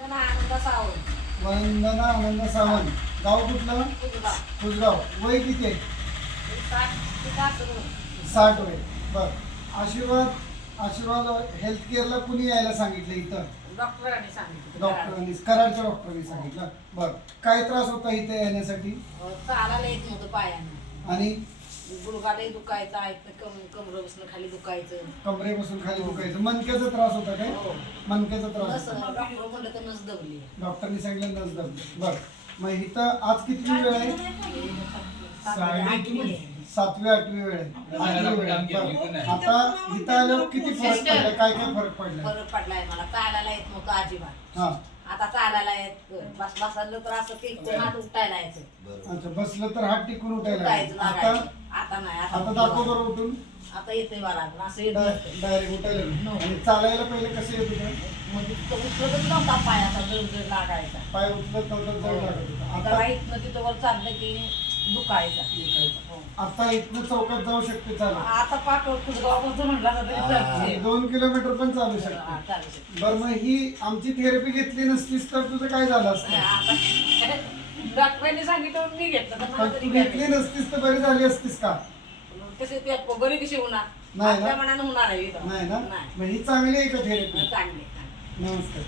वंदना आनंद सावंत. गाव कुठलं? कुसगाव. वय किती आहे? 60 वय. बर. आशीर्वाद हेल्थ केअरला कुणी यायला सांगितलं इथं? डॉक्टरांनी सांगितलं. डॉक्टरांनी, कराडच्या डॉक्टरांनी सांगितलं. बर. काय त्रास होता इथे येण्यासाठी? चालायला येत नव्हतं पायानं आणि गुडघालाही दुखायचं आहे, कमरेपासून खाली दुखायचं. कमरेपासून खाली दुखायचं. मणक्याचा त्रास होता काय? हो. मणक्याचा त्रास नस होता. डॉक्टर म्हणलं तर नस दबली. डॉक्टरनी सांगितलं नस दबली. बर. मग इथं आज किती वेळ आहे? 7वी 8वी वेळ आहे. 8वी वेळ आहे. बरं. आता इथं आल्यावर किती फरक पडला? काय काय फरक पडला? फरक पडलाय मला. चालायला येत नव्हतं अजिबात. हा. आता चालायला येत. बसलं तर असं ते हात उठायला यायचं. अच्छा, बसलं तर हात टिकून उठायला उठायचं लागलं. लागायचं. आता आता नाही. आता दाखव बरं उठून. आता येते मला असं येत नव्हतं. डायरेक्ट उठायला लागलं. आणि चालायला पहिले कसं येत होतं? म्हणजे उचलतच नव्हता पाय, असा जड लागायचा. पाय उचलत नव्हतं, जड लागत होतं. आता आता इथनं तिथं वर चाललं की दुखायचा. हो. आता इथनं चौकात जाऊ शकते चालत. आता पाठव कुसगावापासून म्हटलं तर तरी चालते. 2 किलोमीटर पण चालू हा, शकते. चालू शकते. बरं, मग ही आमची थेरपी घेतली नसतीस तर तुझं काय झालं असतं? आता डॉक्टरांनी सांगितलं म्हणून मी घेतलं, तर पण मला तू तरी काय घेतली नसतीस तर बरी झाली असतीस का? माहिती. कसे ते बरी कशी होणार? नाही ना? आपल्या मनानं होणार आहे इथं. नाही ना? नाही. मग ही चांगली आहे का थेरपी? चांगली. नमस्कार.